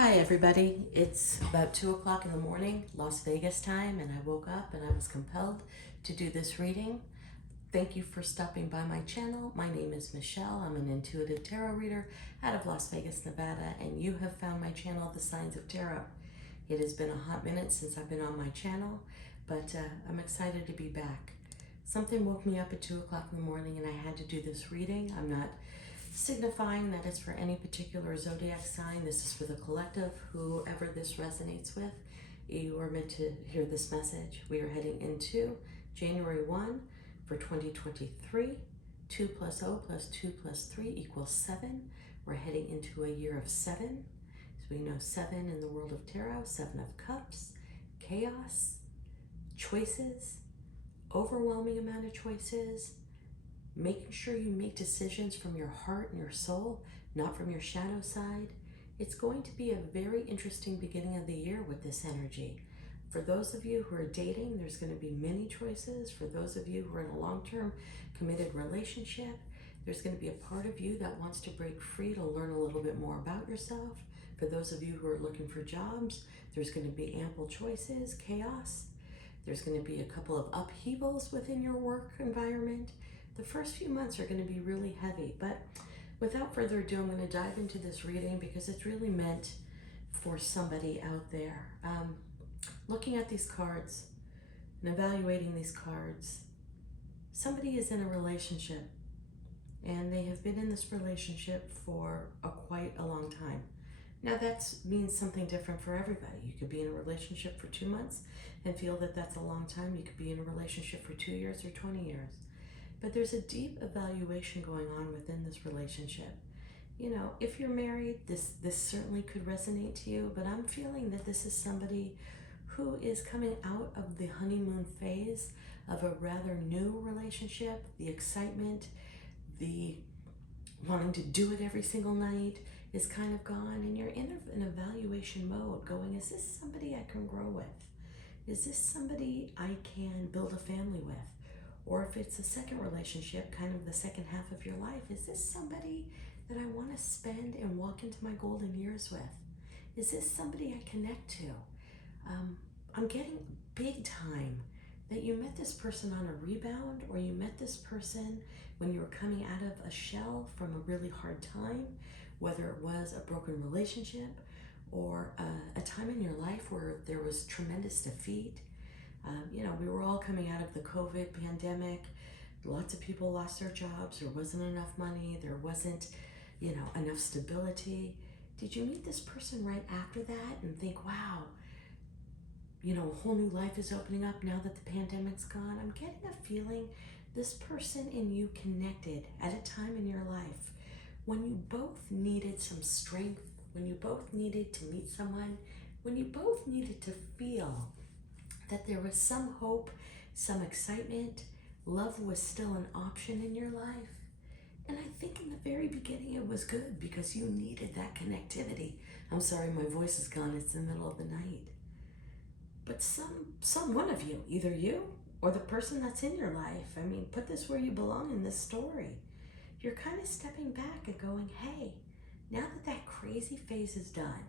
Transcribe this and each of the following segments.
Hi everybody, it's about 2 o'clock in the morning, Las Vegas time, and I woke up and I was compelled to do this reading. Thank you for stopping by my channel. My name is Michelle. I'm an intuitive tarot reader out of Las Vegas, Nevada, and you have found my channel, The Signs of Tarot. It has been a hot minute since I've been on my channel, but I'm excited to be back. Something woke me up at 2 o'clock in the morning and I had to do this reading. I'm not signifying that it's for any particular zodiac sign. This is for the collective, whoever this resonates with. You are meant to hear this message. We are heading into January 1 for 2023. 2 plus 0 plus 2 plus 3 equals 7. We're heading into a year of 7. So we know 7 in the world of tarot, 7 of cups, chaos, choices, overwhelming amount of choices, making sure you make decisions from your heart and your soul, not from your shadow side. It's going to be a very interesting beginning of the year with this energy. For those of you who are dating, there's going to be many choices. For those of you who are in a long-term committed relationship, there's going to be a part of you that wants to break free to learn a little bit more about yourself. For those of you who are looking for jobs, there's going to be ample choices, chaos. There's going to be a couple of upheavals within your work environment. The first few months are going to be really heavy, but without further ado, I'm going to dive into this reading because it's really meant for somebody out there. Looking at these cards and evaluating these cards, somebody is in a relationship and they have been in this relationship for quite a long time. Now that means something different for everybody. You could be in a relationship for 2 months and feel that that's a long time. You could be in a relationship for 2 years or 20 years. But there's a deep evaluation going on within this relationship. You know, if you're married, this certainly could resonate to you, but I'm feeling that this is somebody who is coming out of the honeymoon phase of a rather new relationship, the excitement, the wanting to do it every single night is kind of gone, and you're in an evaluation mode going, is this somebody I can grow with? Is this somebody I can build a family with? Or if it's a second relationship, kind of the second half of your life, is this somebody that I want to spend and walk into my golden years with? Is this somebody I connect to? I'm getting big time that you met this person on a rebound, or you met this person when you were coming out of a shell from a really hard time, whether it was a broken relationship or a time in your life where there was tremendous defeat. You know, we were all coming out of the COVID pandemic. Lots of people lost their jobs. There wasn't enough money. There wasn't, you know, enough stability. Did you meet this person right after that and think, wow, you know, a whole new life is opening up now that the pandemic's gone? I'm getting a feeling this person and you connected at a time in your life when you both needed some strength, when you both needed to meet someone, when you both needed to feel that there was some hope, some excitement, love was still an option in your life. And I think in the very beginning it was good because you needed that connectivity. I'm sorry, my voice is gone, it's the middle of the night. But some one of you, either you or the person that's in your life, I mean, put this where you belong in this story. You're kind of stepping back and going, hey, now that that crazy phase is done,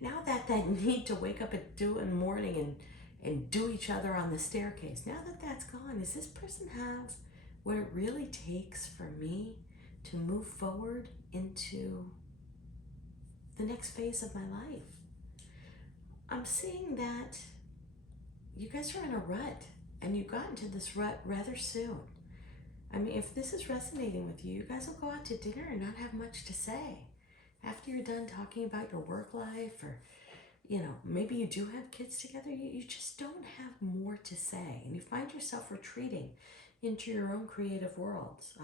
now that need to wake up at 2 in the morning and do each other on the staircase, now that that's gone, does this person have what it really takes for me to move forward into the next phase of my life? I'm seeing that you guys are in a rut, and you got into this rut rather soon. I mean, if this is resonating with you, you guys will go out to dinner and not have much to say. After you're done talking about your work life, or, you know, maybe you do have kids together, you just don't have more to say. And you find yourself retreating into your own creative worlds.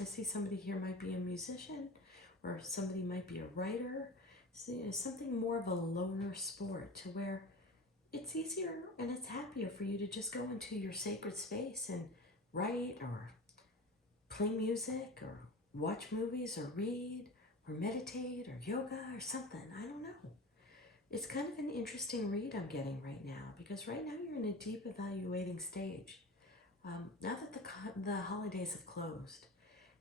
I see somebody here might be a musician, or somebody might be a writer. So, you know, something more of a loner sport, to where it's easier and it's happier for you to just go into your sacred space and write or play music or watch movies or read or meditate or yoga or something. I don't know. It's kind of an interesting read I'm getting right now, because right now you're in a deep evaluating stage. Now that the holidays have closed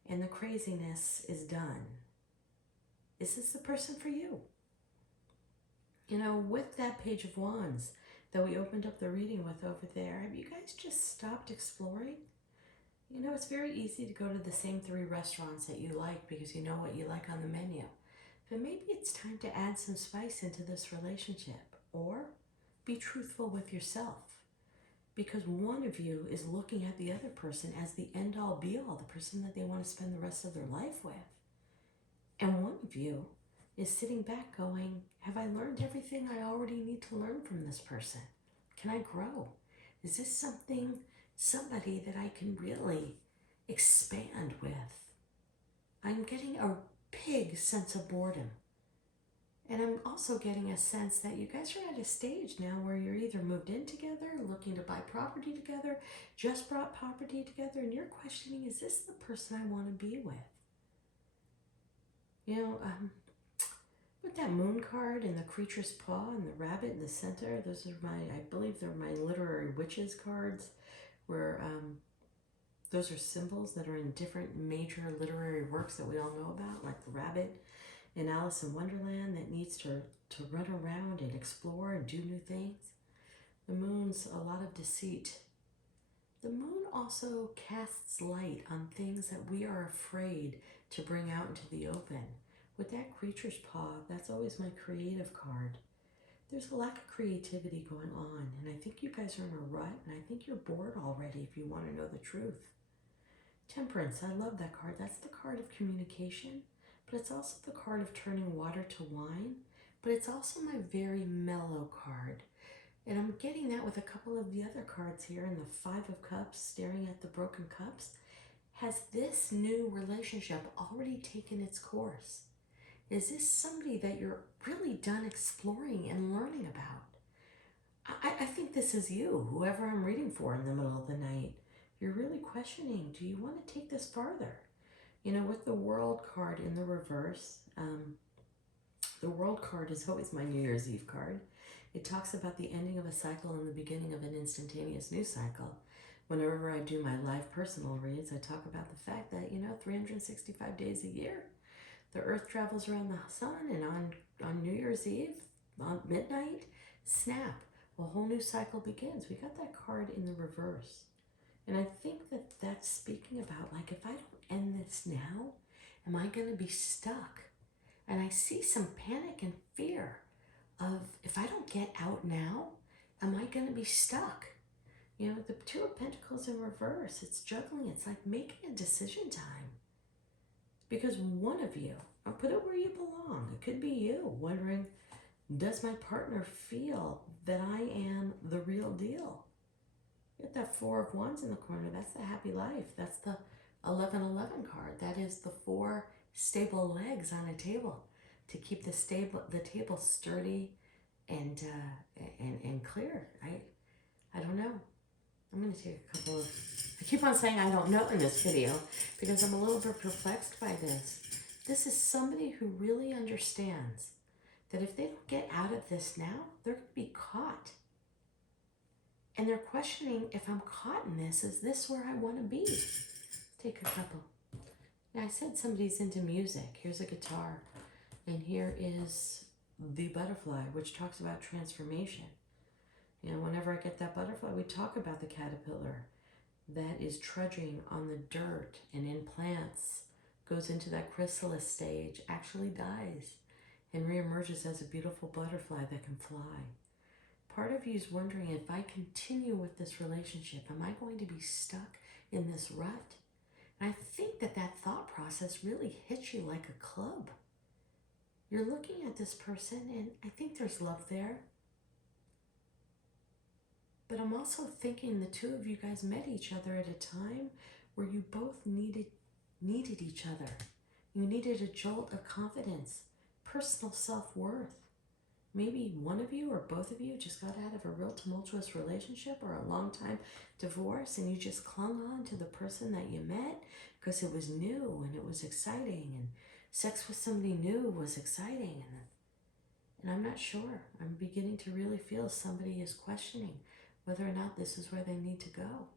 and the craziness is done, Is this the person for you? You know, with that Page of Wands that we opened up the reading with over there, have you guys just stopped exploring? You know, it's very easy to go to the same 3 restaurants that you like because you know what you like on the menu. But maybe it's time to add some spice into this relationship, or be truthful with yourself. Because one of you is looking at the other person as the end-all be-all, the person that they want to spend the rest of their life with. And one of you is sitting back going, have I learned everything I already need to learn from this person? Can I grow? Is this somebody that I can really expand with? I'm getting a big sense of boredom. And I'm also getting a sense that you guys are at a stage now where you're either moved in together, looking to buy property together, just brought property together, and you're questioning, is this the person I want to be with? You know, with that moon card and the creature's paw and the rabbit in the center, those are I believe they're my literary witches cards, where those are symbols that are in different major literary works that we all know about, like the rabbit in Alice in Wonderland that needs to run around and explore and do new things. The moon's a lot of deceit. The moon also casts light on things that we are afraid to bring out into the open. With that creature's paw, that's always my creative card. There's a lack of creativity going on, and I think you guys are in a rut, and I think you're bored already if you want to know the truth. Temperance, I love that card. That's the card of communication, but it's also the card of turning water to wine, but it's also my very mellow card. And I'm getting that with a couple of the other cards here in the 5 of Cups, staring at the broken cups. Has this new relationship already taken its course? Is this somebody that you're really done exploring and learning about? I think this is you, whoever I'm reading for in the middle of the night. You're really questioning, do you want to take this farther? You know, with the World card in the reverse, the World card is always my New Year's Eve card. It talks about the ending of a cycle and the beginning of an instantaneous new cycle. Whenever I do my live personal reads, I talk about the fact that, 365 days a year, the Earth travels around the sun, and on New Year's Eve, on midnight, snap, a whole new cycle begins. We got that card in the reverse. And I think that that's speaking about, like, if I don't end this now, am I going to be stuck? And I see some panic and fear of, if I don't get out now, am I going to be stuck? The 2 of Pentacles in reverse, it's juggling. It's like making a decision time. Because one of you, I'll put it where you belong. It could be you wondering, does my partner feel that I am the real deal? Get that 4 of Wands in the corner. That's the happy life. That's the 1111 card. That is the 4 stable legs on a table to keep the table sturdy and clear. I don't know. I'm going to take a couple of... I keep on saying I don't know in this video because I'm a little bit perplexed by this. This is somebody who really understands that if they don't get out of this now, they're going to be caught. And they're questioning, if I'm caught in this, is this where I want to be? Take a couple. Now, I said somebody's into music. Here's a guitar. And here is the butterfly, which talks about transformation. Whenever I get that butterfly, we talk about the caterpillar that is trudging on the dirt and in plants, goes into that chrysalis stage, actually dies, and reemerges as a beautiful butterfly that can fly. Part of you is wondering, if I continue with this relationship, am I going to be stuck in this rut? And I think that thought process really hits you like a club. You're looking at this person, and I think there's love there. But I'm also thinking the 2 of you guys met each other at a time where you both needed each other. You needed a jolt of confidence, personal self-worth. Maybe one of you or both of you just got out of a real tumultuous relationship or a long time divorce, and you just clung on to the person that you met because it was new and it was exciting, and sex with somebody new was exciting. And I'm not sure. I'm beginning to really feel somebody is questioning whether or not this is where they need to go.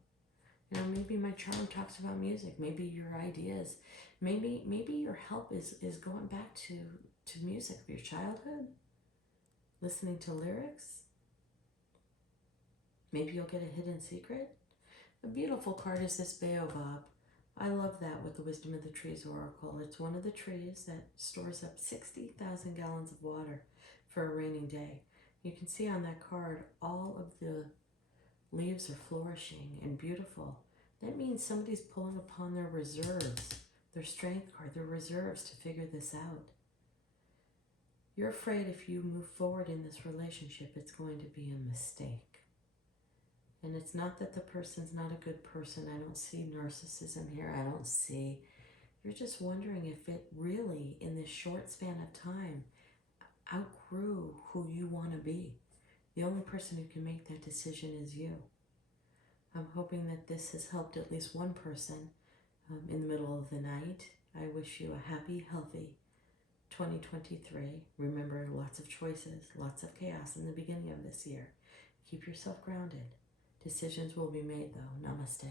Maybe my charm talks about music. Maybe your idea is Maybe your help is going back to music of your childhood, listening to lyrics. Maybe you'll get a hidden secret. A beautiful card is this baobab. I love that with the Wisdom of the Trees Oracle. It's one of the trees that stores up 60,000 gallons of water for a rainy day. You can see on that card all of the leaves are flourishing and beautiful. That means somebody's pulling upon their reserves, their strength card, their reserves to figure this out. You're afraid if you move forward in this relationship, it's going to be a mistake. And it's not that the person's not a good person. I don't see narcissism here. I don't see. You're just wondering if it really, in this short span of time, outgrew who you want to be. The only person who can make that decision is you. I'm hoping that this has helped at least one person in the middle of the night. I wish you a happy, healthy 2023. Remember, lots of choices, lots of chaos in the beginning of this year. Keep yourself grounded. Decisions will be made, though. Namaste.